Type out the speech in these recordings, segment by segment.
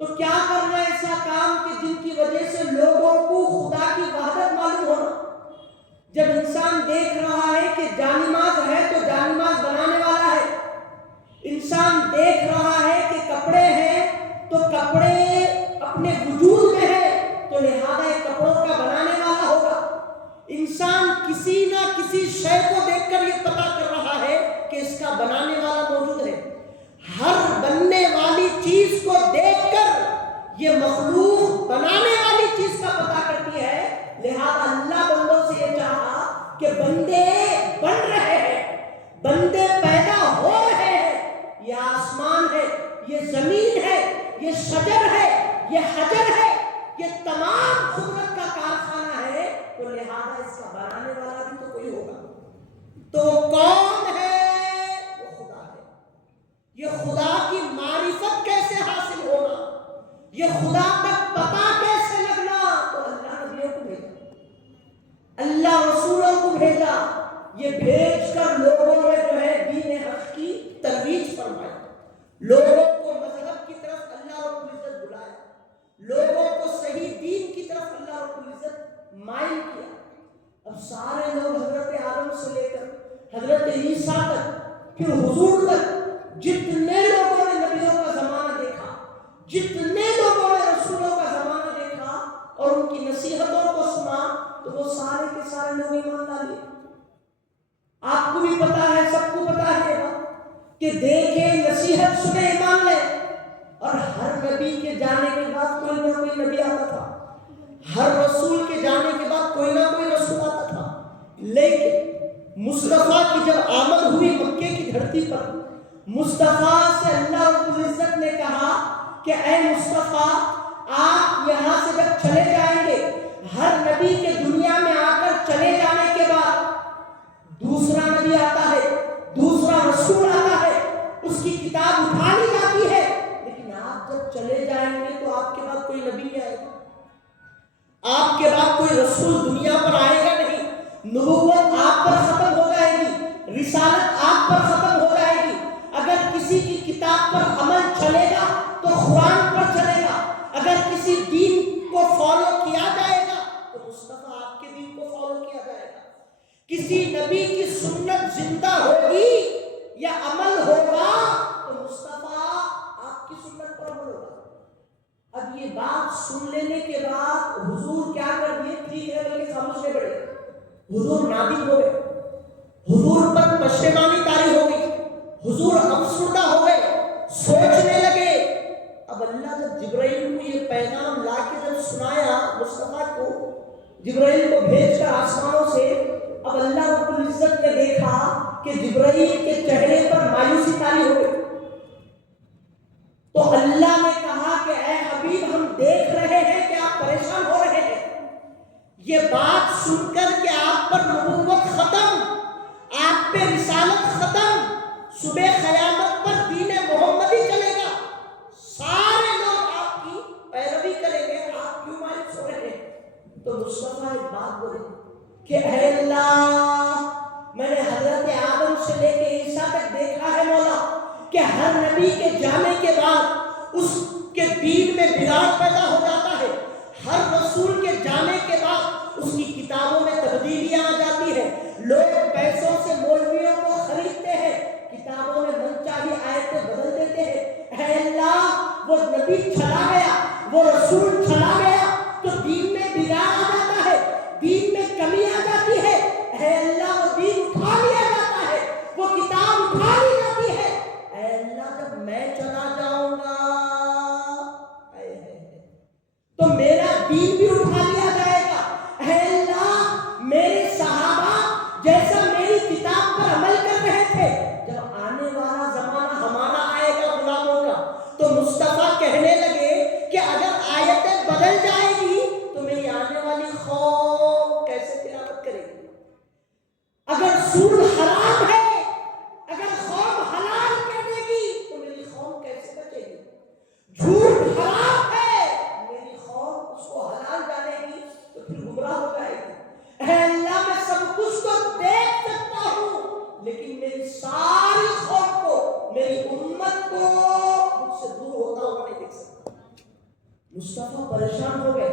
تو کیا کرنا ایسا کام کہ جن کی وجہ سے لوگوں کو خدا کی وحدت معلوم ہونا؟ جب انسان دیکھ رہا ہے کہ جانماز ہے تو جانماز بنانے والا ہے، انسان دیکھ رہا ہے کہ کپڑے ہیں تو کپڑے اپنے وجود میں ہے تو لہذا یہ کپڑوں کا بنانے والا ہوگا۔ انسان کسی نہ کسی شے کو دیکھ کر یہ پتا کر رہا ہے کہ اس کا بنانے والا موجود ہے۔ ہر بننے والی چیز کو دیکھ کر یہ مخلوق بنانے والی چیز کا پتا کرتی ہے، لہذا اللہ بندوں سے یہ چاہا کہ بندے بن رہے ہیں، بندے پیدا ہو رہے ہیں، یہ آسمان ہے، یہ زمین ہے، یہ شجر ہے، یہ حجر ہے، یہ تمام قدرت کا کارخانہ ہے، تو لہذا اس کا بنانے والا بھی تو کوئی ہوگا۔ تو کون ہے؟ وہ خدا ہے۔ یہ خدا کی معرفت کیسے حاصل ہونا، یہ خدا تک پتا کیسے لگنا؟ تو اللہ نبیوں کو بھیجا، اللہ رسولوں کو بھیجا، یہ بھیج کر لوگوں میں جو ہے دین حق کی ترویج فرمائی، لوگوں کو مذہب کی طرف اللہ رب العزت بلایا، لوگوں کو صحیح دین کی طرف اللہ رب العزت مائل کیا۔ اب سارے لوگ حضرت آدم سے لے کر حضرت عیسیٰ تک پھر حضور تک جتنے لوگوں نے نبیوں کا زمانہ دیکھا، جتنے لوگوں نے رسولوں کا زمانہ دیکھا اور ان کی نصیحتوں کو سنا، تو وہ سارے کے سارے لوگ ایمان لا لیے۔ آپ کو بھی پتا ہے، سب کو پتا ہے کہ دیکھیں نصیحت سنے ایمان لے، اور ہر نبی کے جانے کے بعد کوئی نہ کوئی نبی آتا تھا، ہر رسول کے جانے کے بعد کوئی نہ کوئی رسول آتا تھا، لیکن مصطفیٰ کی جب آمد ہوئی مکے کی دھرتی پر، مصطفیٰ سے اللہ رب العزت نے کہا کہ اے مصطفیٰ، آپ یہاں سے جب چلے جائیں گے، ہر نبی کے دنیا میں آ کر چلے جانے کے بعد دوسرا نبی آتا ہے، دوسرا رسول آتا ہے، اس کی کتاب اٹھا لی جاتی ہے، لیکن آپ جب چلے جائیں گے تو آپ کے بعد کوئی نبی نہیں آئے گا، آپ کے بعد کوئی رسول دنیا پر آئے گا نہیں، نبوت آپ پر ختم ہو جائے گی، رسالت آپ پر ختم ہو جائے گی۔ اگر کسی کی کتاب پر عمل چلے گا تو قرآن پر چلے گا، اگر کسی دین کو فالو کیا جائے گا تو مصطفیٰ آپ کے دین کو فالو کیا جائے گا۔ کسی نبی کی سنت زندہ ہوگی یا عمل ہوگا تو مصطفیٰ آپ کی سنت پر عمل ہوگا۔ اب یہ بات سن لینے کے بعد حضور کیا کر دیے؟ 3 لیول کے خاموش میں بڑھے، حضور نادم ہو گئے، حضور پر پشیمانی طاری ہو گئی، حضور افسردہ ہو گئے، سوچنے لگے۔ اب اللہ جب جبرائیل کو یہ پیغام لا کے جب سنایا مصطفیٰ کو، جبرائیل کو بھیج کر آسمانوں سے، اب اللہ رب العزت نے دیکھا کہ جبرائیل کے چہرے پر مایوسی طاری ہو گئی، تو اللہ نے کہا کہ اے حبیب، ہم دیکھ رہے ہیں کہ آپ پریشان ہو رہے ہیں، یہ بات سن کر کہ آپ پر نبوت ختم، آپ پہ رسالت ختم، صبح قیامت پر دین محمدی چلے گا، سارے لوگ آپ کی پیروی کریں گے، آپ کیوں مایوس ہو رہے ہیں؟ تو مصطفیٰ ایک بات بولے کہ اے اللہ، میں نے حضرت آدم سے لے کے عیسیٰ تک دیکھا ہے مولا کہ ہر نبی کے جانے کے بعد اس کے دین میں بگاڑ پیدا ہو جاتا ہے، ہر رسول کے جانے کے بعد اس کی کتابوں میں تبدیلیاں آ جاتی ہیں، لوگ پیسوں سے مولویوں کو خریدتے ہیں، کتابوں میں من چاہی آیتیں بدل دیتے ہیں۔ اے اللہ، وہ نبی چلا گیا، وہ رسول چلا گیا تو دین میں بگاڑ آ جاتا ہے، دین میں کمی آ جاتی ہے۔ اے اللہ، وہ دین اٹھا لیا جاتا ہے، وہ کتاب اٹھا لی جاتی ہے۔ اے اللہ، جب میں چلا جاؤں گا تو میرا دین بھی اٹھا لیا جائے گا۔ اے اللہ، میرے صحابہ جیسا میری کتاب پر عمل کر رہے تھے، جب آنے والا زمانہ ہمارا آئے گا غلاموں کا، تو مصطفیٰ کہنے لگے کہ اگر آیتیں بدل جائے گی تو میری آنے والی قوم کیسے تلاوت کرے گی؟ اگر سود حرام ہے، اگر قوم حلال کر دے گی تو میری قوم کیسے بچے گی؟ جھوٹ حرام ہے، میری قوم اس کو حلال جانے گی تو پھر گمراہ ہو جائے گی۔ اے اللہ، میں سب کچھ تو دیکھ سکتا ہوں، لیکن میری ساری قوم کو، میری امت کو مجھ سے دور ہوتا ہوا نہیں دیکھ سکتا۔ مصطفیٰ پریشان ہو گئے،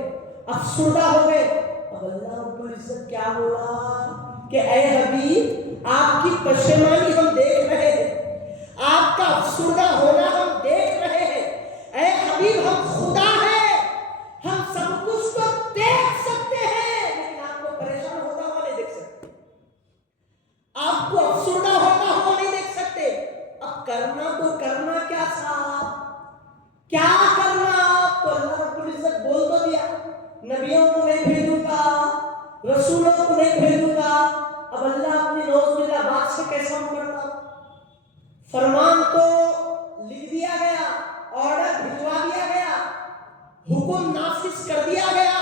افسردہ ہو گئے. اب اللہ رب العزت کیا بولا کہ اے حبیب آپ کی پشیمانی ہم دیکھ رہے ہیں، آپ کا افسردہ ہونا ہم دیکھ رہے ہیں. اے حبیب ہم خدا ہیں، ہم سب کچھ تو دیکھ سکتے ہیں لیکن آپ کو پریشان ہوتا ہوا نہیں دیکھ سکتے، آپ کو افسردہ ہوتا ہوا نہیں دیکھ سکتے. اب کرنا تو کرنا کیا تھا، کیا کرنا؟ تو اللہ رب العزت بول تو دیا نبیوں کو نہیں بھیجوں گا، رسولوں کو نہیں بھیجوں گا. اب اللہ اپنی نوز باللہ بات سے کیسا کرتا؟ فرمان تو لکھ دیا گیا، آرڈر بھجوا دیا گیا، حکم نافذ کر دیا گیا.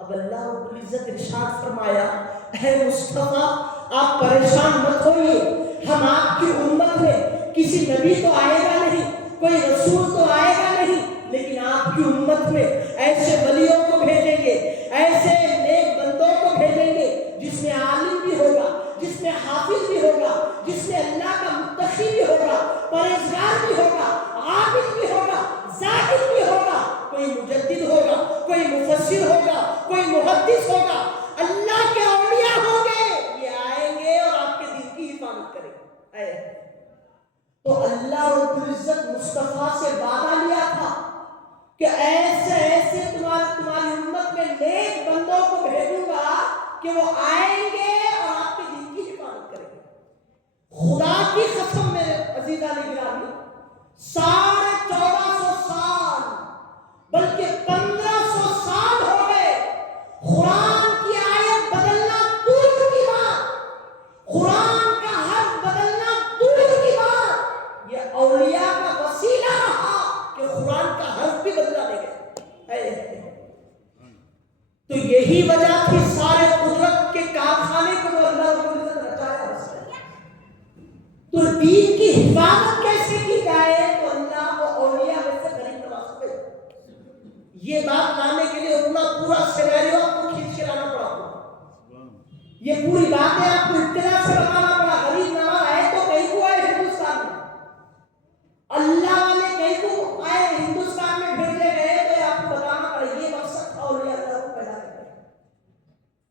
اب اللہ رب العزت ارشاد فرمایا اے مصطفیٰ آپ پریشان مت ہوئیے، ہم آپ کی امت میں کسی نبی تو آئے گا نہیں، کوئی رسول تو آئے گا نہیں، لیکن آپ کی امت میں ایسے ولیوں کو بھیجیں گے، ایسے نیک بندوں کو بھیجیں گے جس میں عالم بھی ہوگا، جس میں حافظ بھی ہوگا، جس میں اللہ کا متقی بھی ہوگا، پرہیزگار بھی ہوگا، عابد بھی ہوگا، زاہد بھی ہوگا، کوئی مجدد ہوگا، کوئی مفسر ہوگا، کوئی محدث ہوگا، اللہ کے اولیاء ہوں گے. یہ آئیں گے اور آپ کے دل کی حفاظت کریں گے. تو اللہ رب العزت مصطفیٰ سے وعدہ لیا تھا کہ ایسے ایسے تمہاری امت میں نیک بندوں کو بھیجوں گا کہ وہ آئیں گے اور آپ کے دین کی حفاظت کریں گے. خدا کی قسم میرے عزیزان گرامی 1450 سال بلکہ 1500 سال ہو گئے قرآن کی آیت بدلنا دور کی بات، قرآن کا حرف بدلنا دور کی بات، یہ اولیاء کا وسیلہ رہا کہ قرآن کا حرف بھی بدلا دے گئے. تو یہی وجہ تھی سارے قدرت کے کارخانے کو وہ اللہ رب العزت رچایا اس نے. تو دین کی حفاظت کیسے کی جائے؟ تو اللہ کو اولیاء میں سے غریب نواز پہ یہ بات لانے کے لیے اپنا پورا سینیریو آپ کو کھینچ کے لانا پڑا، یہ پوری باتیں آپ کو اطلاع سے بتانا پڑا. غریب نواز آئے تو کہیں کو آئے ہندوستان میں، اللہ والے کہیں کو آئے ہندوستان میں بھیجے گئے، تو آپ کو بتانا پڑا یہ مقصد تھا اولیاء اللہ کو پیدا کرنے کا،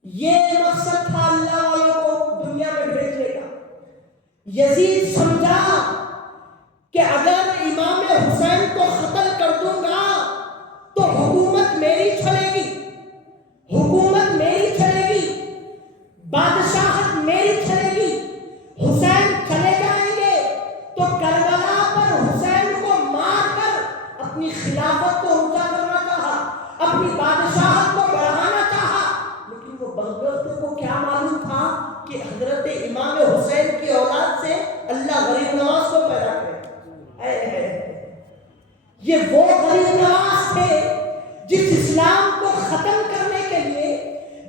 یہ مقصد تھا اللہ والوں کو دنیا میں بھیجنے کا. یزید سمجھا کہ اگر امام حسین کو قتل کر دوں گا تو حکومت میری چلے گی، حکومت میری چلے گی، بادشاہت میری چلے گی. حسین چلے جائیں گے تو کربلا پر حسین کو مار کر اپنی خلافت کو اونچا کرنا چاہا، اپنی بادشاہت کو بڑھانا چاہا. لیکن وہ بغداد کو کیا معلوم تھا کہ حضرت امام حسین کی اولاد سے اللہ غریب نواز کو پیدا کرے. یہ وہ غریب نواز تھے جس اسلام کو ختم کرنے کے لیے،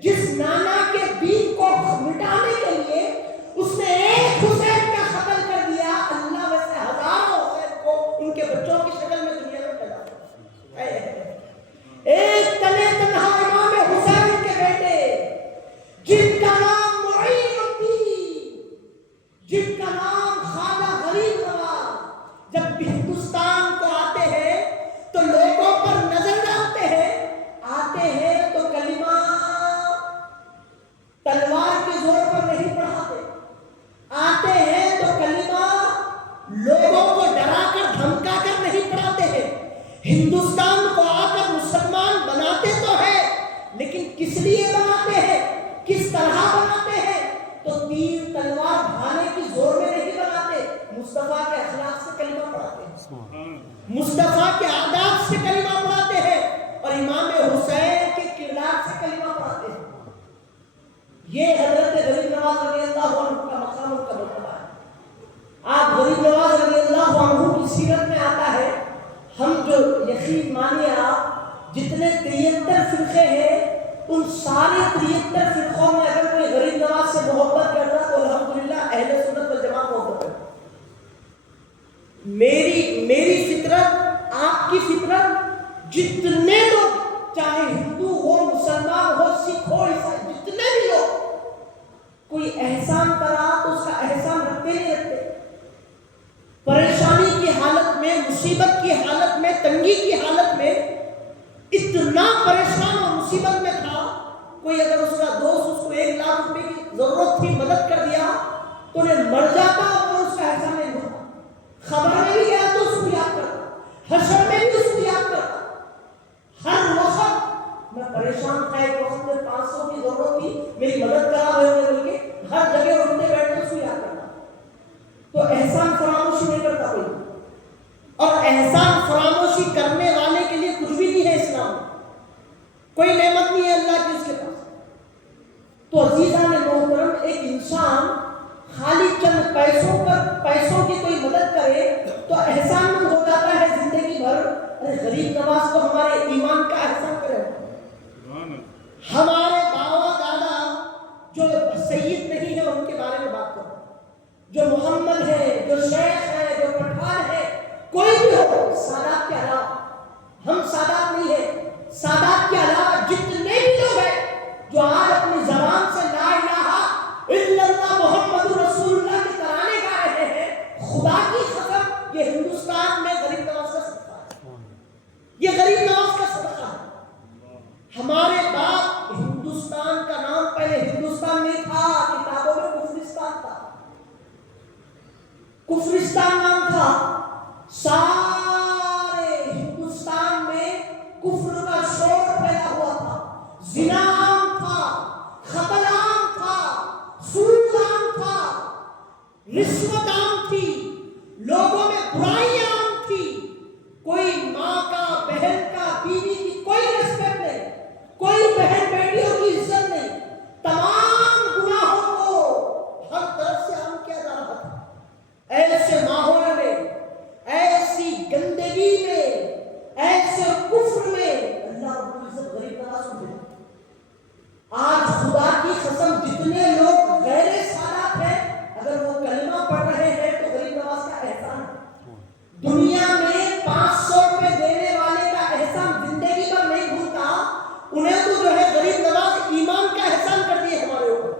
جس نانا کے دین کو مٹانے کے لیے اس نے ایک حسین کا قتل کر دیا. اللہ ویسے ہزاروں حسین کو ان کے بچوں کی شکل میں دنیا میں پیدا کیا. ایک تنے تنہا امام حسین کے بیٹے جن کا نام معین الدین، جن کا نام خواجہ غریب نواز، جب بھی ہندوستان کو آتے ہیں تو لوگوں پر نظر ڈالتے ہیں، آتے ہیں تو کلمہ تلوار کے زور پر نہیں پڑھاتے، آتے ہیں تو کلمہ لوگوں کو ڈرا کر دھمکا کر نہیں پڑھاتے ہیں. ہندوستان کو آ کر مسلمان بناتے تو ہیں لیکن کس لیے بناتے ہیں، کس طرح بناتے ہیں؟ تو تیر تلوار بھانے کی زور میں نہیں بناتے، مصطفیٰ کے اخلاق سے کلمہ پڑھاتے ہیں، مصطفیٰ کے آداب سے کلمہ پڑھاتے ہیں اور امام حسین کے کردار سے کلمہ پڑھاتے ہیں. یہ حضرت غریب نواز رضی اللہ عنہ کا مقام اور کا مرتبہ ہے. آپ غریب نواز رضی اللہ عنہ کی سیرت میں آتا ہے، ہم جو یقین مانیے آپ جتنے 73 فرقے ہیں ان سارے 73 فرقوں میں اگر کوئی غریب نواز سے محبت کرتا تو الحمدللہ اہل سنت والجماعت محبت کرتا. میری فطرت، آپ کی فطرت، جتنے لوگ چاہے ہندو ہو، مسلمان ہو، سکھ ہو، عیسائی، جتنے بھی لوگ کوئی احسان کرا تو اس کا احسان رکھتے نہیں رکھتے. پریشانی کی حالت میں، مصیبت کی حالت میں، تنگی کی حالت میں اتنا پریشان اور مصیبت میں تھا، کوئی اگر اس کا دوست اس کو 1 لاکھ روپے کی ضرورت تھی، مدد کر دیا تو انہیں مر جاتا اور اس کا احسان نہیں ہوتا. خبر میں بھی گیا تو اس کو یاد کرتا، حشر میں بھی اس کو یاد کرتا. ہر وقت میں پریشان تھا، ایک وقت میں 500 کی ضرورت تھی، میری مدد کرا رہے ہوئے بول کے ہر جگہ اٹھتے بیٹھتے اس کو یاد کرتا. تو احسان فراموشی نہیں کرتا کوئی، اور احسان فراموشی کرنے والے کے لیے کچھ بھی نہیں ہے اسلام میں، کوئی نعمت نہیں ہے اللہ کی اس کے پاس. تو عزیزان محترم، ایک انسان خالی چند پیسوں کی کوئی مدد کرے تو احسان مند ہو جاتا ہے زندگی بھر. غریب نواز کو ہمارے ایمان کا احسان کرے. ہمارے باوا دادا جو سید نہیں ہے ان کے بارے میں بات کرو، جو محمد ہے، جو شیخ ہے، جو پٹھان ہے، کوئی بھی ہو، سادات کے علاوہ ہم سادات نہیں ہیں. سادات کے علاوہ جتنے بھی لوگ ہیں جو آج اپنی زبان سے لا الہ الا اللہ محمد رسول اللہ کے ترانے گا رہے ہیں، خدا کی قسم یہ ہندوستان میں غریب نواز کا صدقہ ہے. یہ غریب نواز کا صدقہ ہے. ہمارے باپ، ہندوستان کا نام پہلے ہندوستان نہیں تھا، کتابوں میں کفرستان تھا. کفرستان نام تھا. سارے ہندوستان میں کفر کا شور پھیلا ہوا تھا. زنا عام تھا، قتل عام تھا، سود عام تھا، رشوت عام تھی، لوگوں میں برائی عام تھی. کوئی ماں کا، بہن کا، بیوی کی کوئی ریسپیکٹ نہیں، کوئی بہن بیٹیوں کی عزت نہیں. تمام گناہوں کو ہر طرف سے عام کیا جا رہا تھا. ایسے ماحول میں، ایسی گندگی میں، ایسے کفر میں اللہ رب العزت غریب نواز کو دے. آج خدا کی قسم جتنے لوگ غیر سادات ہیں، اگر وہ کلمہ پڑھ رہے ہیں تو غریب نواز کا احسان ہے. دنیا میں 500 روپے دینے والے کا احسان زندگی پر نہیں بھولتا. انہیں تو جو ہے غریب نواز ایمان کا احسان کر دیے ہمارے اوپر.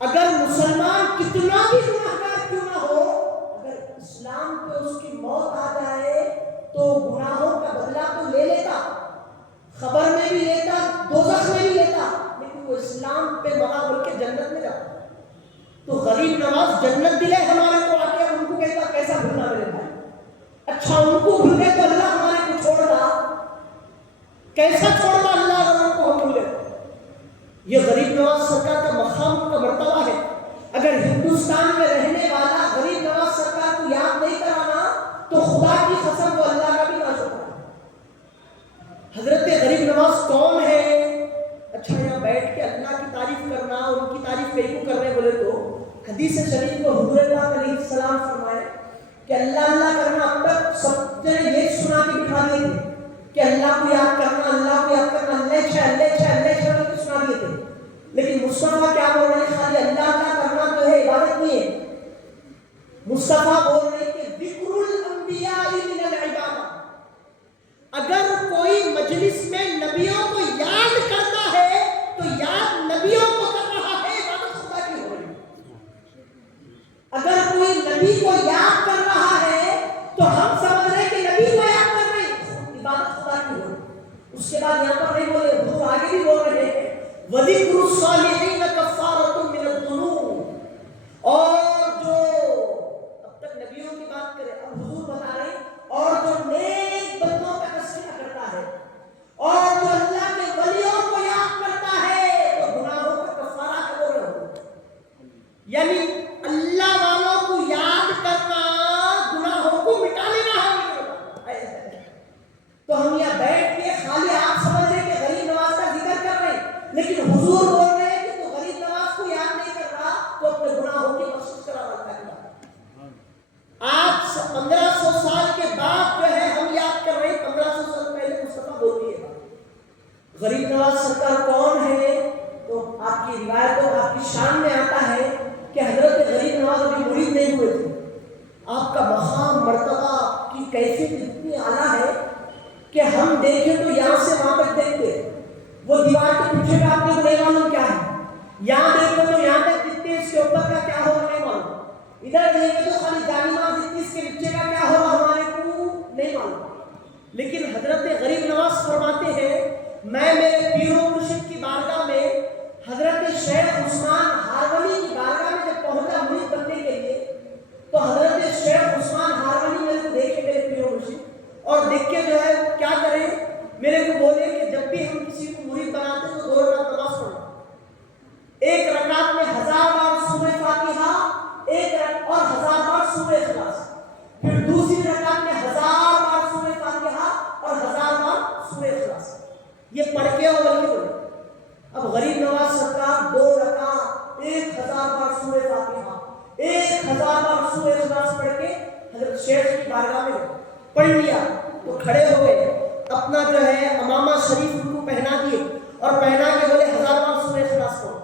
اگر مسلمان کتنا بھی گناہگار کیوں نہ ہو، اگر اسلام پہ اس کی موت آ جائے تو گناہوں کا بدلہ تو لے لیتا، خبر میں بھی لیتا، دوزخ میں بھی لیتا، لیکن وہ اسلام پہ مرا بول کے جنت میں جاتا. تو غریب نواز جنت دلے ہمارے کو آ کے ان کو کہتا کیسا بھولنا میرے بھائی. اچھا ان کو بھولنے کو اللہ ہمارے کو چھوڑتا، کیسا چھوڑتا اللہ اگر ان کو ہم بھولے. یہ غریب نواز سرکار کا مقام کا مرتبہ ہے. اگر ہندوستان میں رہنے والا غریب نواز سرکار کو یاد نہیں کرانا تو خدا کی قسم وہ اللہ کا بھی ناشکر ہے. حضرت غریب نواز کون ہے؟ اچھا یہاں بیٹھ کے اللہ کی تعریف کرنا، ان کی تعریف کہیں کو کرنے بولے تو حدیث شریف کو حضور پاک علیہ السلام فرمائے کہ اللہ اللہ کرنا اب تک سب جنے یہ سنا کے بٹھا دیے تھے کہ اللہ کو یاد کرنا، اللہ کو یاد کرنا، اللہ چھے اللہ چھے اللہ چھے اللہ سنا دیے تھے. لیکن مصطفیٰ کیا بول رہے ہیں؟ خالی اللہ اللہ کرنا جو ہے عبادت نہیں ہے. مصطفیٰ بول رہے ہیں کہ ذکر الانبیاء من العبادہ. اگر کوئی مجلس میں نبیوں کو یاد کرتا ہے تو یاد نبیوں کو کر رہا ہے، عبادت خدا کی ہو رہی ہے. اگر کوئی نبی کو یاد کر رہا ہے تو ہم سمجھ رہے ہیں کہ نبی کو یاد کر رہے ہیں، عبادت خدا کی ہو رہی ہے. اس کے بعد یہاں پر نہیں بولے، حضور آگے بھی بول رہے ہیں وَذِكْرُ الصَّالِحِينَ كَفَّارَةٌ مِّنَ الذُّنُوبِ. اور جو اب تک نبیوں کی بات کرے، اب حضور بتا رہے ہیں اور جو نیک بندوں کا تذکرہ کرتا ہے اور جو اللہ کے ولیوں کو یاد کرتا ہے تو گناہوں کا کفارہ ہو رہا ہو. یعنی اللہ والوں کو یاد کرنا گناہوں کو مٹا لینا ہے. تو ہم یہاں بیٹھ کے خالی آپ سمجھ رہے کہ غریب نواز کا ذکر کر رہے ہیں، لیکن حضور بول رہے ہیں کہ تو غریب نواز کو یاد نہیں کر رہا تو اپنے گناہوں کی بخشش کرا رہا ہے. آج 1500 سال کے بعد جو ہے ہم یاد کر رہے ہیں، 1500 سال پہلے مصطفیٰ بول دیے. غریب نواز سرکار کون ہے؟ تو آپ کی روایتوں آپ کی شان میں آتا ہے کہ حضرت غریب نواز ابھی مرید نہیں ہوئے تھے. آپ کا مقام، مرتبہ، آپ کی کیفیت اتنی اعلیٰ ہے کہ ہم دیکھیں تو یہاں سے وہاں تک دیکھتے، وہ دیوار کے پیچھے کا آپ کو نہیں معلوم کیا ہے، یہاں دیکھو تو یہاں تک دکھتے، اس کے اوپر کا کیا ہوگا نہیں معلوم، ادھر دیکھیں تو خالی جانماز اتنی، اس کے پیچھے کا کیا ہوگا ہمارے کو نہیں معلوم. لیکن حضرت غریب نواز فرماتے ہیں میں میرے پیر و مرشد کی بارگاہ میں حضرت شیخ عثمان ہارونی کی بارگاہ میں جب پہنچا مرید بننے کے لیے، تو حضرت شیخ عثمان ہارونی میرے کو دیکھے، میرے پیر و مرشد، اور دیکھ کے جو ہے کیا کریں، میرے کو بولے کہ جب بھی ہم کسی کو مرید بناتے تو 2 رکعت نماز پڑھو، ایک رکعت میں 1000 بار سورہ فاتحہ، اور 1000 بار سورہ اخلاص، پھر دوسری رکعت میں 1000 بار سورہ فاتحہ اور 1000 بار سورہ اخلاص، یہ پڑھ کے اور بول کے بولے۔ اب غریب نواز سرکار 2 رکعت 1000 بار سورہ فاتحہ 1000 بار سورہ اخلاص پڑھ کے حضرت شیخ کی بارگاہ میں پڑھ لیا، تو کھڑے ہو گئے، اپنا جو ہے امامہ شریف ان کو پہنا دیے اور پہنا کے بولے 1000 بار سورہ اخلاص پڑھو۔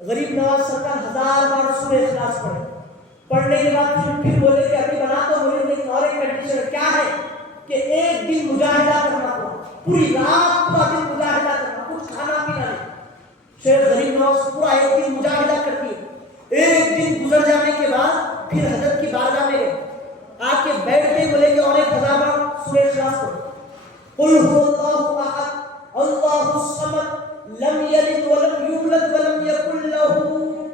غریب نواز سرکار 1000 بار سورہ اخلاص پڑھے، پڑھنے کے بعد پھر بولے کہ ابھی بنا تو بولے، لیکن اور ایک کنڈیشن کیا ہے کہ ایک دن مجاہدہ کرنا پڑا، پوری رات پورا دن مجاہدہ کرنا، کچھ کھانا پینا نہیں۔ شیخ غریب نواز پورا ایک دن مجاہدہ کرتی ہے، ایک دن گزر جانے کے بعد پھر حضرت کی بارگاہ میں گئے، آ کے بیٹھ کے بولے کہ اور ایک 1000 بار سورہ اخلاص پڑھو۔ قل هو الله احد الله الصمد لم یلد ولم یولد ولم یکن له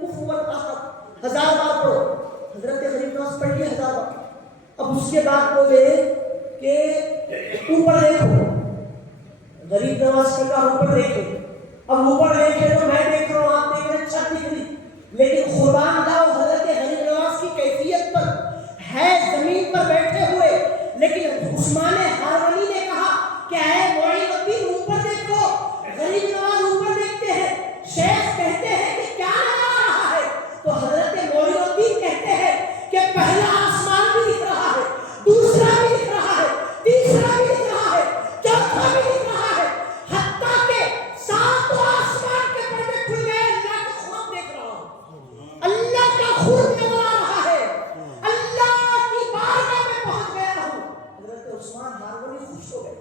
کفوا احد، 1000 بار پڑھو۔ حضرت غریب نواز پڑھ لیے 1000 بار۔ اب اس کے بعد بولے کہ اوپر دیکھو، غریب نواز کا اوپر دیکھو، اب اوپر دیکھے تو میں دیکھ رہا ہوں، آپ دیکھ رہے، چھت دکھ رہی، لیکن قربان جاؤ حضرت غریب نواز کی کیفیت پر ہے زمین پر بیٹھے ہوئے، لیکن عثمان ہارونی نے کہا کہ اے معین الدین اوپر دیکھو، غریب نواز اوپر دیکھتے ہیں، شیخ کہتے ہیں کہ کیا نظر آ رہا ہے، تو حضرت معین الدین کہتے ہیں کہ پہلا آسمان بھی دکھ رہا ہے، دوسرا بھی دکھ رہا ہے، تیسرا بھی دکھ رہا ہے، چوتھا بھی دکھ رہا ہے، حتیٰ کہ 7 آسمان کے پردے کھل گئے، اللہ کا خواب دیکھ رہا ہوں، اللہ کا خواب نظر آ رہا ہے، اللہ کی بارگاہ میں پہنچ گیا ہوں۔ حضرت عثمان ہارونی خوش ہو گئے،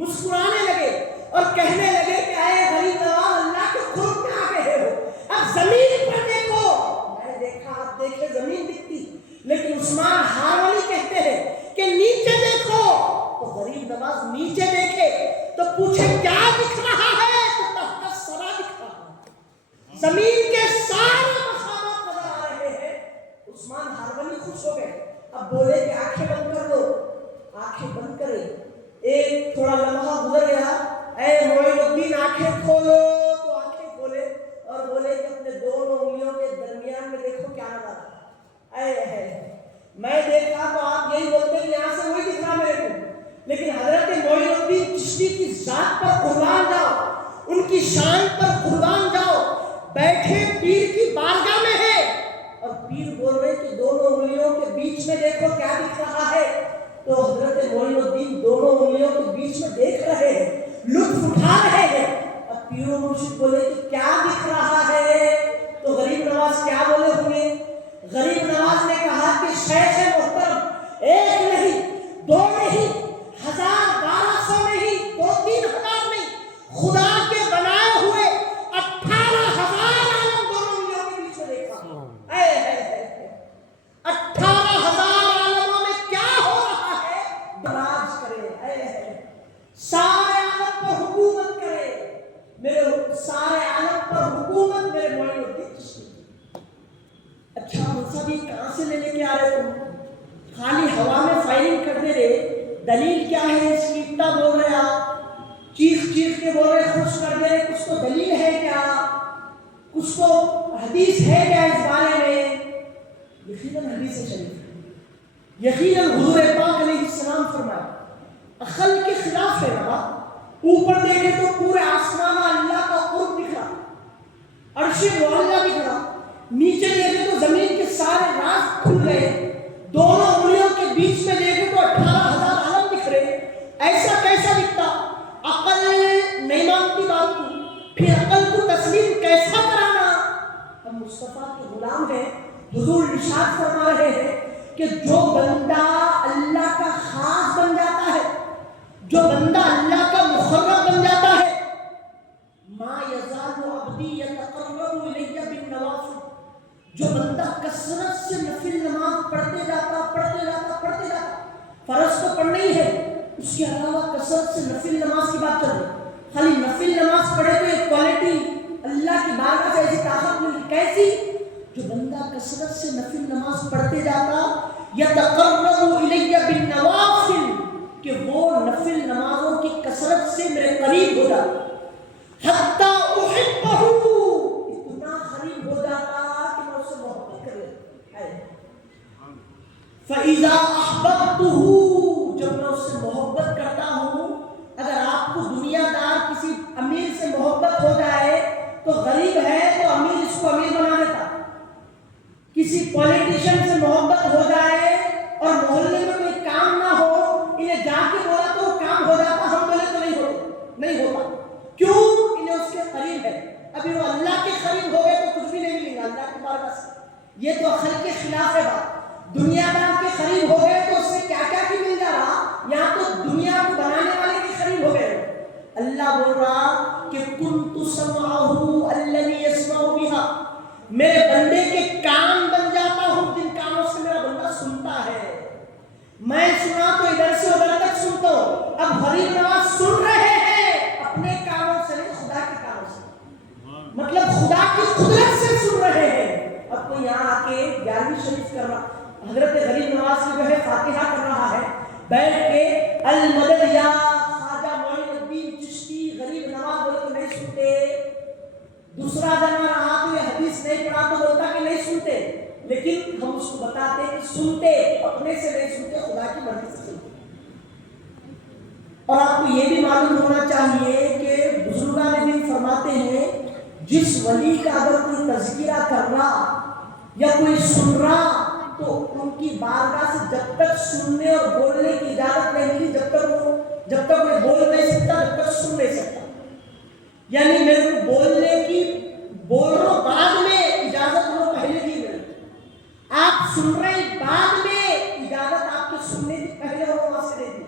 مسکرانے لگے اور کہنے لگے کہ اے غریب نواز، اللہ کے قرب میں آ گئے ہو، اب زمین پر دیکھو۔ میں دیکھا، آپ دیکھے، زمین دکھتی، لیکن عثمان ہارونی کہتے ہیں کہ نیچے دیکھو، تو غریب نواز نیچے دیکھے تو پوچھے کیا دکھ رہا ہے، تو تحت الثری دکھ رہا ہے، زمین کے سارے مقامات نظر آ رہے ہیں۔ عثمان ہارونی خوش ہو گئے، اب بولے کہ آنکھیں بند کر دو، آنکھیں بند کرے، ایک تھوڑا لمحہ گزر گیا، اے معین الدین آنکھیں کھولو، تو آنکھیں کھولے اور بولے کہ اپنے دونوں انگلیوں کے درمیان میں دیکھو کیا نظر آ رہا ہے۔ میں دیکھا تو آپ یہی بولتے ہیں کہ یہاں سے وہی دکھ رہا میرے کو، لیکن حضرت معین الدین چشتی کی ذات پر قربان جاؤ، ان کی شان پر قربان جاؤ، بیٹھے پیر کی بارگاہ میں ہے اور پیر بول رہے کہ دونوں انگلیوں کے بیچ میں دیکھو کیا دکھ رہا ہے، تو حضرت معین الدین دونوں انگلیوں کے بیچ میں دیکھ رہے ہیں، لطف اٹھا رہے ہیں۔ اب پیر و مرشد بولے کہ کیا دکھ رہا ہے، تو غریب نواز کیا بولے ہوئے، غریب نواز نے کہا کہ شیخ محترم، ایک نہیں، 2 نہیں، 1000 1200 نہیں، 2-3 ہزار نہیں، خدا کے بنائے ہوئے 18,000 عالم دونوں انگلیوں کے بیچ میں دیکھا۔ 18,000 عالموں میں کیا ہو رہا ہے، راج کرے، سارے عالم پر حکومت کرے، میرے سارے عالم پر حکومت میرے معین الدین چشتی۔ اچھا مذہبی کہاں سے لے کے آ رہے تم، خالی ہوا میں فائرنگ کرتے رہے، دلیل کیا ہے، اس کی اتنا بول رہے آپ، چیخ کے بول رہے، خوش کر دے، کچھ تو دلیل ہے کیا، کچھ تو حدیث ہے کیا اس بارے میں؟ یقیناً حدیث شریف ہے، یقیناً حضور پاک علیہ السلام فرمایا، عقل کے خلاف ہے نا، اوپر دیکھے تو پورے آسمان اللہ کا قرب دکھ رہا، عرش معلیٰ دکھ رہا، نیچے دیکھے تو زمین کے سارے راز کھل گئے، دونوں انگلیوں کے بیچ میں دیکھے تو 18,000 عالم دکھ رہے، ایسا کیسا دکھتا؟ عقل نہیں مانتی بات کو، پھر عقل کو تسلیم کیسا کرانا؟ ہم مصطفیٰ کے غلام ہیں، حضور ارشاد فرما رہے ہیں کہ جو بندہ اللہ کا خاص بن جاتا ہے، جو بندہ اللہ کا مقرب بن جاتا ہے، ما یزال عبدی یتقرب الی بالنوافل، جو بندہ کثرت سے نفل نماز پڑھتے جاتا فرض تو پڑھنا ہی ہے، اس کے علاوہ کثرت سے نفل نماز کی بات چل رہی، خالی نفل نماز پڑھے تو ایک کوالٹی اللہ کی بارگاہ سے ایسی طاقت ملی. کیسی؟ جو بندہ کثرت سے نفل نماز پڑھتے جاتا یتقرب الی بالنوافل، کہ وہ نفل نمازوں کی کثرت سے میرے قریب ہو جاتا، حتی احبہ، اتنا قریب ہو جاتا کہ میں اس سے محبت کر لیتا. فاذا احببتہ، جب میں اس سے محبت کرتا ہوں. اگر آپ کو دنیا دار کسی امیر سے محبت ہو جائے تو غریب ہے تو امیر اس کو امیر بنا دیتا. کسی پولیٹیشین سے محبت ہو جائے اور محلے میں کوئی کام نہ ہو، انہیں جا کے بولا تو وہ کام ہو جاتا، ہم بولے تو نہیں ہوتا. کیوں؟ انہیں اس کے قریب ہے. ابھی وہ اللہ کے قریب ہو گئے تو کچھ بھی نہیں ملے گا اللہ کے بارگاہ سے. یہ تو عقل کے خلاف ہے بات. دنیا دار کے قریب ہو گئے تو اس سے کیا کیا مل جا رہا، یہاں تو دنیا کو بنانے والے کے قریب ہو گئے. اللہ بول رہا کہ کنت سمعہ الذی یسمع بہا، میرے بندے کے کان بن جاتا ہوں جن کانوں سے میرا بندہ سنتا ہے. میں سنا تو ادھر سے ادھر تک سنتا ہوں. اب غریب نواز سن رہے ہیں اپنے کانوں سے نہیں، خدا کے کانوں سے، مطلب خدا کی قدرت سے سن رہے ہیں. اب تو یہاں آ کے 11ویں شریف کر رہا، حضرت غریب نواز کی جو ہے فاتحہ کر رہا ہے بیٹھ کے، المدد یا خواجہ معین الدین چشتی. غریب نواز بولے تو نہیں سنتے. دوسرا جنا رہا تو یہ حدیث نہیں پڑھا تو بولتا کہ نہیں سنتے، لیکن ہم اس کو بتاتے کہ سنتے، اپنے سے نہیں سنتے، خدا کی مرضی سے سنتے. اور آپ کو یہ بھی معلوم ہونا چاہیے کہ بزرگان دین فرماتے ہیں جس ولی کا اگر کوئی تذکرہ کر رہا یا کوئی سن رہا تو ان کی بارگاہ سے جب تک سننے اور بولنے کی اجازت نہیں ملی، جب تک میں بول نہیں سکتا، جب تک سن نہیں سکتا. یعنی میرے کو بول رہا ہوں بعد میں اجازت وہ پہلے دی ملی. آپ سن رہے بعد میں اجازت آپ کے سننے کی پہلے وہ وہاں سے دے دی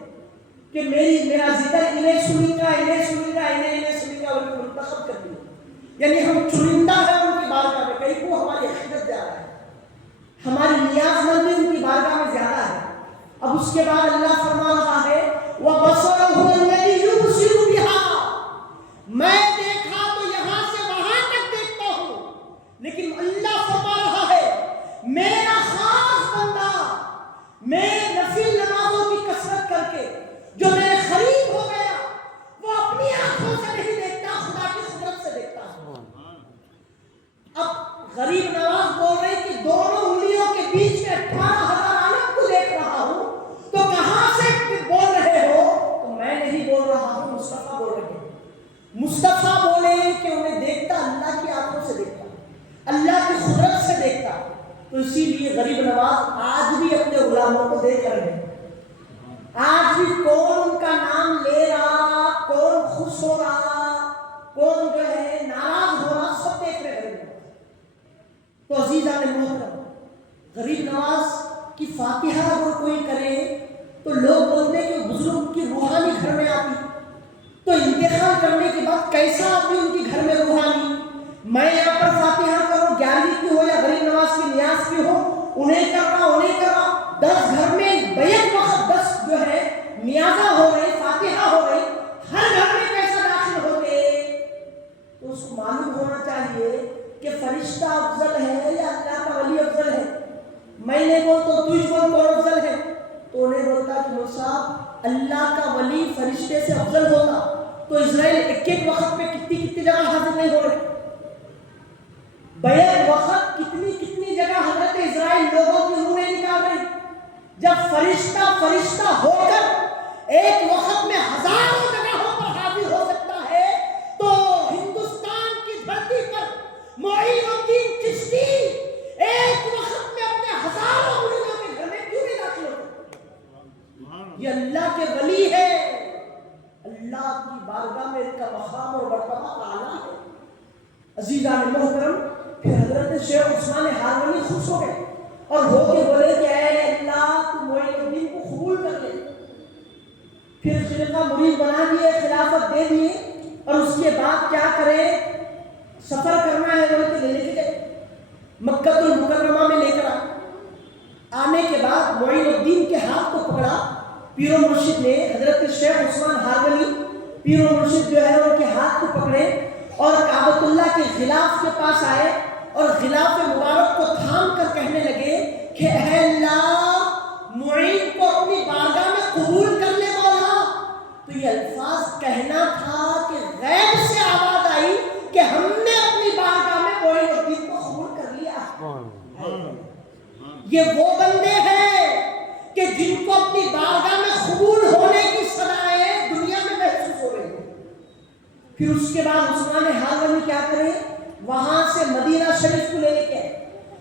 کہ میرا ذکر انہیں سنیں گا اور منتخب کر دیا. یعنی ہم چنندہ ہیں ان کی بارگاہ میں، کہیں کو ہماری عقیدت زیادہ ہے، ہماری نیاز مندی ان کی بارگاہ میں زیادہ ہے. اب اس کے بعد اللہ فرما رہا ہے وَبَصَرُهُ الَّذِي يُبْصِرُ بِهَا، میں دیکھا تو یہاں سے وہاں تک دیکھتا ہوں. لیکن اللہ فرما رہا ہے میرا خاص بندہ، میں نفل نمازوں کی کثرت کر کے جو میرے قریب ہو گیا، وہ اپنی آنکھوں سے نہیں دیکھتا، خدا کی قدرت سے دیکھتا ہے. اب غریب نواز بول رہے کہ دونوں انگلیوں کے بیچ میں 18,000 عالم کو دیکھ رہا ہوں، تو کہاں سے بول رہے ہو؟ تو میں نہیں بول رہا ہوں، مصطفیٰ بول رہے ہیں. مصطفیٰ بولے کہ انہیں دیکھتا، اللہ کی آنکھوں سے دیکھتا، اللہ کی قدرت سے دیکھتا. تو اسی لیے غریب نواز آج بھی اپنے غلاموں کو دیکھ رہے ہیں. آج بھی کون ان کا نام لے رہا، کون خوش ہو رہا، کون جو ہے ناراض ہو رہا، سب دیکھ رہے ہیں. تو عزیزان محترم، غریب نواز کی فاتحہ اگر کوئی کرے تو لوگ بولتے ہیں کہ بزرگ کی روحانی گھر میں آتی، تو انتقال کرنے کے بعد کیسا آتی ان کی گھر میں روحانی. میں یہاں پر فاتحہ کروں، 11ویں کی ہو یا غریب نواز کی نیاز کی ہو، انہیں کر رہا 10 گھر میں بیک وقت 10 جو ہے نیازہ ہو رہی، فاتحہ ہو رہی، ہر گھر میں کیسا داخل ہوتے. تو اس کو معلوم ہونا چاہیے کہ فرشتہ افضل ہے یا اللہ کا ولی افضل ہے. میں نہیں بولتا تجھ بول کون افضل ہے، تو انہیں بولتا کہ صاحب اللہ کا ولی فرشتے سے افضل ہوتا تو اسرائیل ایک وقت میں کتنی جگہ حاضر نہیں ہو رہے. بیک وقت کتنی جگہ حضرت اسرائیل لوگوں کی روح نہیں نکال رہی. جب فرشتہ ہو کر ایک وقت میں ہزاروں جگہوں پر حاضر ہو سکتا ہے، تو ہندوستان کی دھرتی پر معین الدین چشتی ایک وقت میں اپنے ہزاروں مریدوں کے گھر میں کیوں نہیں داخل ہوتے؟ یہ اللہ کے ولی ہے، اللہ کی بارگاہ میں ان کا مقام اور مرتبہ اعلیٰ ہے. عزیزان محترم، پھر حضرت شیخ عثمان ہارونی خوش ہو گئے اور ہو کے بولے کہ اے اللہ تو معین الدین کو قبول کر لے. پھر خلیفہ مرید بنا دیے، خلافت دے دیے، اور اس کے بعد کیا کرے؟ سفر کرنا ہے بولے تو لے کے گئے، مکہ المکرمہ میں لے کر آنے کے بعد معین الدین کے ہاتھ کو پکڑا پیر و مرشد نے، حضرت شیخ عثمان ہارونی پیر و مرشد جو ہے ان کے ہاتھ کو پکڑے اور کعبۃ اللہ کے غلاف کے پاس آئے اور غلاف مبارک کو تھام کر کہنے لگے کہ اے اللہ معین کو اپنی بارگاہ میں قبول کر لے مولا. تو یہ الفاظ کہنا تھا کہ غیب سے آواز آئی کہ ہم نے اپنی بارگاہ میں معین الدین کو قبول کر لیا. یہ وہ بندے ہیں کہ جن کو اپنی بارگاہ میں قبول ہونے کی صدائیں دنیا میں محسوس ہو رہی ہیں. پھر اس کے بعد عثمان ہارونی کیا کرے؟ وہاں سے مدینہ شریف کو لے کے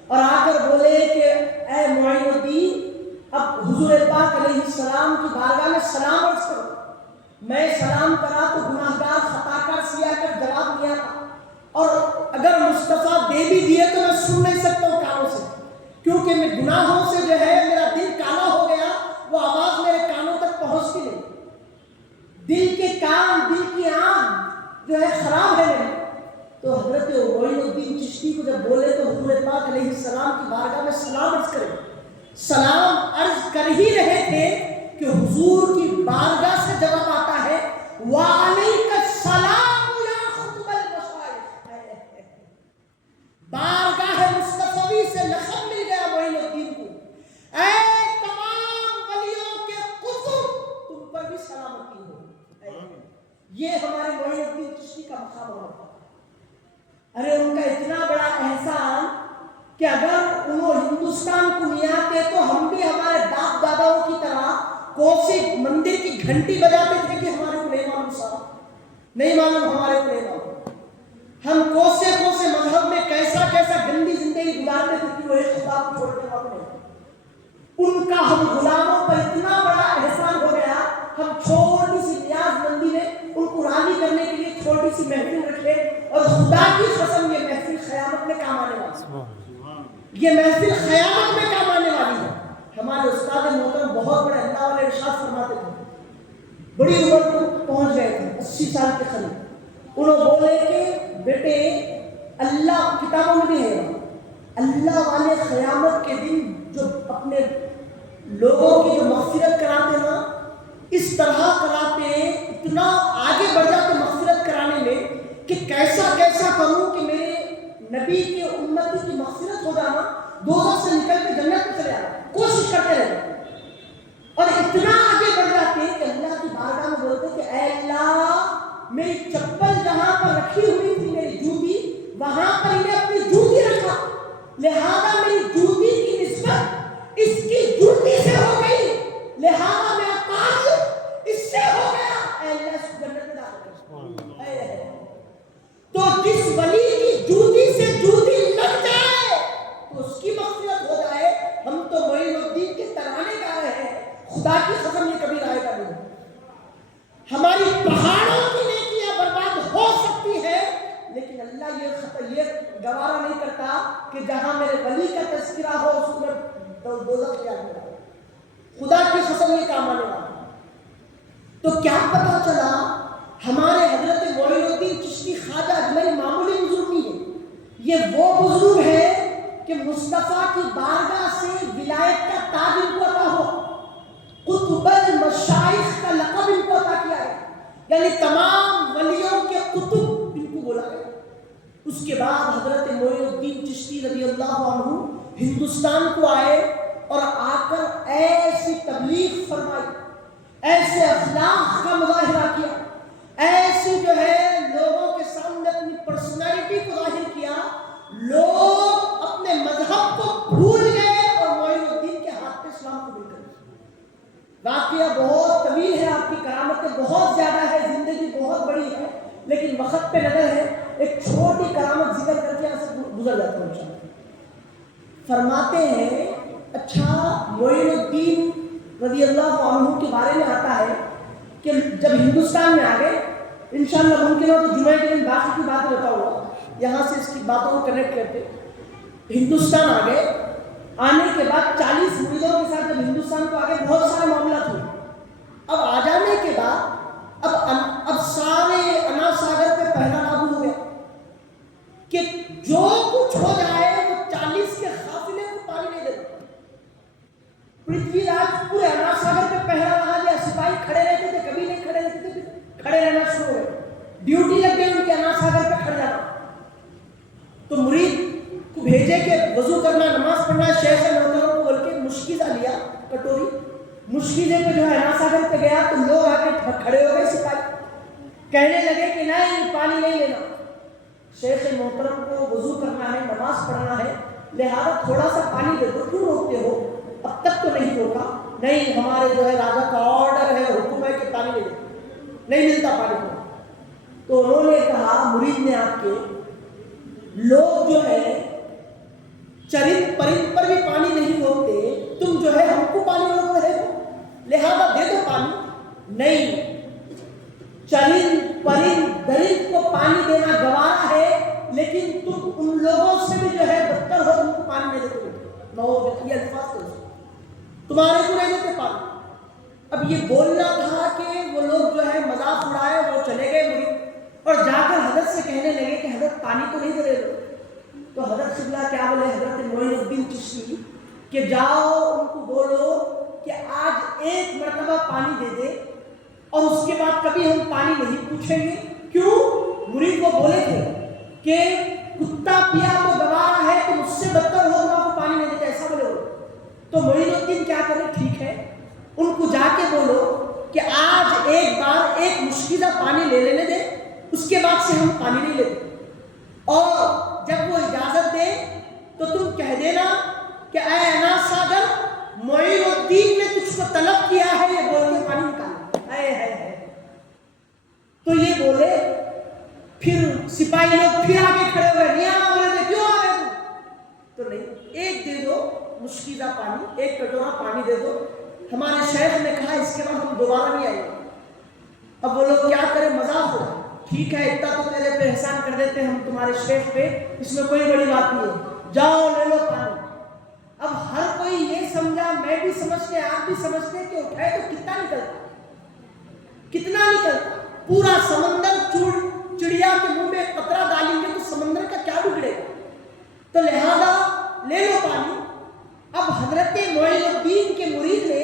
اور آ کر بولے کہ اے معین الدین اب حضور پاک علیہ السلام کی بارگاہ میں سلام عرض کرو. میں سلام کرا تو گناہگار خطاکار سیا کر جواب دیا تھا اور اگر مصطفیٰ دے بھی دیے تو میں سن نہیں سکتا ہوں کانوں سے کیونکہ میں گناہوں سے جو ہے میرا دل کالا ہو گیا. وہ آواز میرے کانوں تک پہنچتی نہیں. دل کے کان دل کی آنکھ جو ہے خراب ہے میری. تو حضرت معین الدین چشتی کو جب بولے تو حضور پاک علیہ السلام کی بارگاہ میں سلام عرض کرے. سلام عرض کر ہی رہے تھے کہ حضور کی بارگاہ سے جواب آتا ہے وعلیک السلام یا خطب المشائخ. بارگاہ مصطفی سے لقب مل گیا معین الدین کو. اے تمام ولیوں کے قطب تم پر بھی سلامتی ہو. یہ ہمارے معین الدین چشتی کا مقام ہوتا. ارے ان کا اتنا بڑا احسان کہ اگر انہوں ہندوستان کو نہیں آتے تو ہم بھی ہمارے باپ داداؤں کی طرح کوسی مندر کی گھنٹی بجاتے تھے کہ ہمارے کو نہیں معلوم صاحب نہیں معلوم ہمارے کو نہیں معلوم. ہم کوسے کوسے مذہب میں کیسا کیسا گندی زندگی گزارتے تھے کہ وہ ایک خدا کو چھوڑنے والے نہیں. ان کا ہم غلاموں پر اتنا بڑا احسان ہو گیا. ہم چھوٹی سی نیاز مندی میں ان کو راضی کرنے کے لیے چھوٹی سی محفل رکھے اور خدا کی قسم یہ محفل قیامت میں کام آنے والی. یہ محفل قیامت میں کام آنے والی ہے. ہمارے استاد محترم بہت بڑے اللہ والے ارشاد فرماتے تھے. بڑی عمر کو پہنچ گئے تھے 80 سال کے قریب. انہوں بولے کہ بیٹے اللہ کتابوں میں بھی ہے اللہ والے قیامت کے دن جو اپنے لوگوں کی جو مغفرت کراتے نا اس طرح کراتے اتنا آگے بڑھ جاتے مغفرت کرانے میں کہ کیسا کیسا کروں کہ میرے نبی کے امتی کی مغفرت ہو جانا دوزخ سے نکل کے جنت میں چلے آنا کوشش کرتے رہتے اور اتنا آگے بڑھ جاتے کہ اللہ کی بارگاہ میں بولتے کہ اے اللہ میری چپل جہاں پر رکھی ہوئی تھی میری جوتی وہاں پر انہیں اپنی جوتی رکھا لہذا میری جوتی کی نسبت اس کی جوتی سے ہو گئی لہذا میرا تعلق اس سے ہو گیا. اے اللہ اس کو جنت میں داخل کر. تو جس ولی کی جوتی سے جوتی لگ جائے تو اس کی مغفرت ہو جائے. ہم تو معین الدین کے ترانے گا رہے ہیں. خدا کی قسم یہ کبھی رائے گا نہیں. ہماری پہاڑوں کی نیکیاں برباد ہو سکتی ہے لیکن اللہ یہ گوارا نہیں کرتا کہ جہاں میرے ولی کا تذکرہ ہو اس میں دوزخ کیا ہو. خدا کی قسم یہ کام آنے والا. تو کیا پتا چلا ہمارے حضرت معین الدین چشتی خواجہ اجمری معمولی بزرگ نہیں ہے. یہ وہ بزرگ ہے کہ مصطفیٰ کی بارگاہ سے ولایت کا تاج ان کو عطا ہو. قطب المشائخ کا لقب ان کو عطا کیا ہے یعنی تمام ولیوں کے قطب ان کو بولا گیا. اس کے بعد حضرت معین الدین چشتی رضی اللہ عنہ ہندوستان کو آئے اور آ کر ایسی تبلیغ فرمائی ایسے اخلاق کا مظاہرہ کیا ایسی جو ہے لوگوں کے سامنے اپنی پرسنالٹی کو ظاہر کیا. لوگ اپنے مذہب کو بھول گئے اور معین الدین کے ہاتھ پہ اسلام کو مل گئے. واقعہ بہت طویل ہے آپ کی کرامتیں بہت زیادہ ہے زندگی بہت بڑی ہے لیکن وقت پہ نظر ہے. ایک چھوٹی کرامت ذکر کر کے یہاں سے گزر جاتا ہوں انشاءاللہ. فرماتے ہیں اچھا معین الدین رضی اللہ عنہ کے بارے میں آتا ہے کہ جب ہندوستان میں آ گئے انشاءاللہ ممکن ہو تو جمعہ کے دن باقی کی باتیں بتاؤں گا یہاں سے اس کی باتوں کو کنیکٹ کرتے. ہندوستان آ گئے. آنے کے بعد 40 مریدوں کے ساتھ جب ہندوستان کو آگے بہت سارے معاملات ہوئے. اب آ جانے کے بعد اب سارے انا ساگر پہ پہلا لاگو ہو گیا کہ جو کچھ ہو جائے وہ 40 کے قافلے کو پانی نہیں دیتا. پرتھوی راج پورے انا ساگر پہ پہرا لگا دیا. سپاہی کھڑے رہتے تھے کبھی نہیں کھڑے رہتے تھے کھڑے رہنا کہنے لگے کہ نہیں پانی نہیں لینا، شیخ محترم کو وضو کرنا ہے، نماز پڑھنا ہے، لہذا تھوڑا سا پانی دے دو، کیوں روکتے ہو؟ اب تک تو نہیں روکا، نہیں ہمارے جو ہے راجا کا آرڈر ہے، حکم ہے کہ پانی نہیں دے، نہیں ملتا پانی کو۔ تو انہوں نے کہا مرید نے آپ کے لوگ جو ہے چرند پرند پر بھی پانی نہیں روکتے، تم جو ہے ہم کو پانی روک رہے ہو، لہذا دے دو پانی۔ نہیں، چرند پرند درند کو پانی دینا گوارا ہے، لیکن تم ان لوگوں سے بھی جو ہے بدتر ہو، ان کو پانی نہیں دیتے، یہ الفاظ تمہارے کو نہیں دیتے پانی۔ اب یہ بولنا تھا کہ وہ لوگ جو ہے مذاق اڑائے، وہ چلے گئے مرید، اور جا کر حضرت سے کہنے لگے کہ حضرت پانی تو نہیں دے رہے۔ تو حضرت قبلہ کیا بولے، حضرت معین الدین چشتی کہ جاؤ ان کو بولو کہ آج ایک مرتبہ پانی دے دے، اور اس کے بعد کبھی ہم پانی نہیں پوچھیں گے۔ کیوں؟ مرید کو بولے تھے کہ کتا پیا تو گوارا ہے، تم اس سے بدتر ہو، تم آپ کو پانی نہیں دیتے، ایسا بولے ہو۔ تو معین الدین کیا کرے، ٹھیک ہے ان کو جا کے بولو کہ آج ایک بار ایک مشکلہ پانی لے لینے دے، اس کے بعد سے ہم پانی نہیں لیتے، اور جب وہ اجازت دے تو تم کہہ دینا کہ اے انا ساگر، معین الدین نے تجھ کو طلب کیا ہے، یہ بول کے پانی نکالا ہے۔ تو یہ بولے، پھر سپاہی لوگ پھر آگے کھڑے ہوئے، نہیں آنا، بولے تھے کیوں آ گئے تو نہیں، ایک دے دو مشکیزہ پانی، ایک کٹورا پانی دے دو۔ ہمارے شیخ نے کہا اس کے بعد ہم دوبارہ نہیں آئیں گے۔ اب وہ لوگ کیا کریں، مذاق ہو، ٹھیک ہے اتنا تو تیرے پہ احسان کر دیتے ہم تمہارے شیخ پہ، اس میں کوئی بڑی بات نہیں ہے، جاؤ لے لو پانی۔ اب ہر کوئی یہ سمجھا، میں بھی سمجھتے، آپ بھی سمجھتے کہ اٹھائے تو کتنا نکلتا، پورا سمندر چڑیا کے منہ میں قطرہ ڈالیں گے تو سمندر کا کیا بگڑے گا، تو لہذا لے لو پانی۔ اب حضرت معین الدین کے مرید نے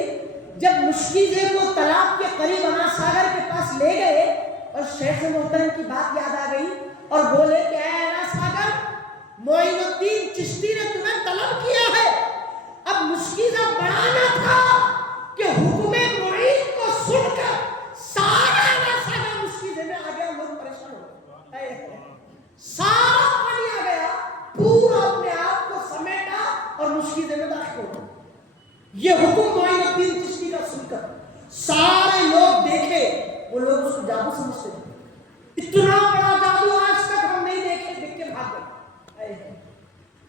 جب مشکیزے کو تالاب کے قریب انا ساگر کے پاس لے گئے، اور شیخ محترم کی بات یاد آ گئی اور بولے کہ اے انا ساگر، معین الدین چشتی نے تمہیں طلب کیا ہے۔ اب مشکیزہ بڑھانا تھا کہ حکم معین کو سن کر سارا انا ساگر مشکیزے میں آ گیا، لوگ پریشان ہو گئے، سارا پانی آ گیا، پورا اپنے آپ کو سمیٹا اور مشکیزے میں داخل ہو گیا۔ یہ حکم معین الدین چشتی کا سن کر سارے لوگ دیکھے، وہ لوگ اس کو جادو سمجھتے تھے، اتنا بڑا جادو آج تک ہم نہیں دیکھے، دیکھ کے بھاگ گئے۔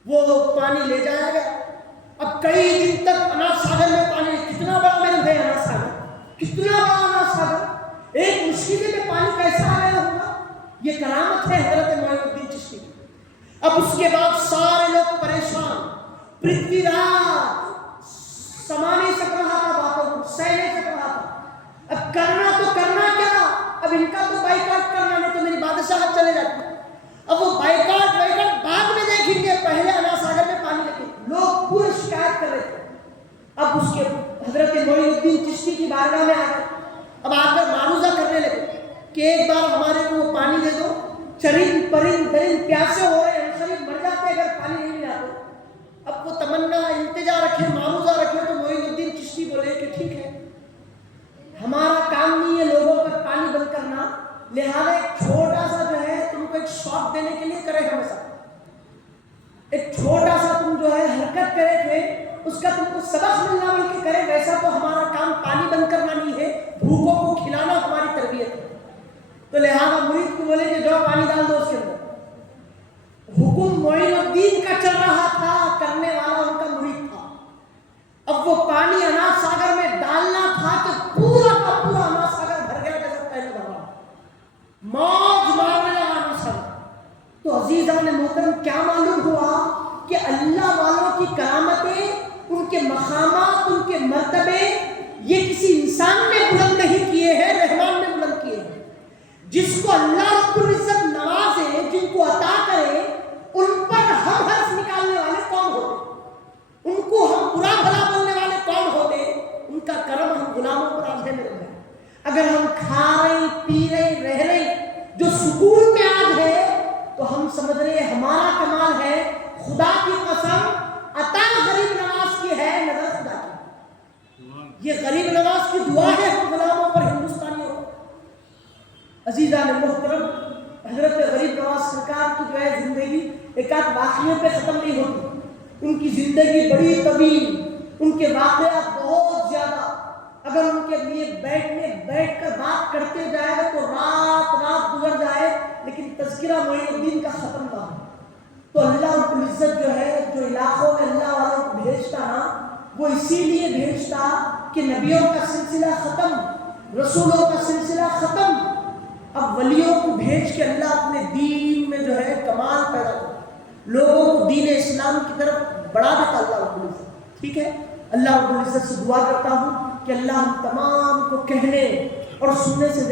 وہ پانی لے جایا گیا۔ اب کئی دن تک انا ساگر میں پانی، کتنا بڑا میرے بھائی انا ساگر، کتنا بڑا انا ساگر، ایک مشکیزے میں پانی کیسا آ گیا ہوگا، یہ کرامت ہے حضرت معین الدین چشتی۔ اب اس کے بعد سارے لوگ پریشان، پرتھوی راج سما نہیں سک رہا تھا، باتوں کو سہ نہیں سک رہا تھا، اب کرنا تو کرنا کیا، اب ان کا تو بائیکاٹ کرنا، نہیں تو میری بادشاہت چلے جاتی۔ اب وہ بائیکاٹ بعد میں دیکھیں گے، پہلے انا ساگر میں پانی لگے، لوگ پورے شکایت کر رہے تھے۔ اب اس کے حضرت معین الدین چشتی کی بارگاہ میں آ گئے، اب آ کر معروضہ کرنے لگے کہ ایک بار ہمارے کو وہ پانی دے دو، چرند پرند درند پیاسے ہو رہے ہیں، شریف مر جاتے اگر پانی نہیں ملا تو۔ اب وہ تمنا التجا رکھے، معروضہ رکھے، تو معین الدین چشتی بولے کہ ٹھیک ہے، ہمارا کام نہیں ہے لوگوں پر پانی بند کرنا، لہذا ایک چھوٹا سا جو ہے تم کو ایک شوق دینے کے لیے کرے، ہم ایسا ایک چھوٹا سا تم جو ہے حرکت کرے تھے، اس کا تم کو سبق ملنا بول کے کرے، ویسا تو ہمارا کام پانی بند کرنا نہیں ہے، بھوکوں کو کھلانا ہماری تربیت ہے۔ تو لہذا مرید کو بولے کہ جو پانی ڈال دو اس کے اندر۔ حکم معین الدین کا چل رہا تھا، کرنے والا ان کا مرید تھا۔ اب وہ پانی انا ساگر میں ڈالنا تھا کہ پورا کا پورا انا ساگر بھر گیا جیسا پہلے بھرا، موج مارنے لگا انا ساگر۔ تو عزیزان محترم کیا معلوم ہوا کہ اللہ والوں کی کرامتیں، ان کے مقامات، ان کے مرتبے، یہ کسی انسان نے بلند نہیں کیے ہیں، رحمان نے بلند کیے ہیں۔ جس کو اللہ رب العزت نوازے، جن کو عطا کرے، ان پر ہم حرف نکالنے والے کون ہوتے، ان کو ہم برا بھلا بولنے والے کون ہوتے، ان کا کرم ہم غلاموں پر آج ہے میرے بھائی۔ اگر ہم کھا رہے، پی رہے، رہ رہے، جو سکون میں آج ہے، تو ہم سمجھ رہے ہیں ہمارا کمال ہے۔ خدا کی قسم، عطا غریب نواز کی ہے، نظر خدا کی، یہ غریب نواز کی دعا ہے ہم غلاموں پر، ہندوستانیوں پر۔ عزیزان محترم، حضرت غریب نواز سرکار کی جو ہے زندگی ایک آدھ واقعے پہ ختم نہیں ہوتی، ان کی زندگی بڑی طویل، ان کے واقعات بہت زیادہ، اگر ان کے لیے بیٹھ کر بات کرتے جائے تو رات گزر جائے، لیکن تذکرہ معین الدین کا ختم نہ ہو۔ تو اللہ رب العزت جو ہے، جو علاقوں میں اللہ والوں کو بھیجتا نا، وہ اسی لیے بھیجتا کہ نبیوں کا سلسلہ ختم، رسولوں کا سلسلہ ختم، اب ولیوں کو بھیج کے اللہ اپنے دین میں جو ہے کمال پیدا کرتا، لوگوں کو دین اسلام کی طرف بڑھا دیتا اللہ رب العزت۔ ٹھیک ہے، اللہ رب العزت سے دعا کرتا ہوں کہ اللہ ہم تمام کو کہنے اور سننے سے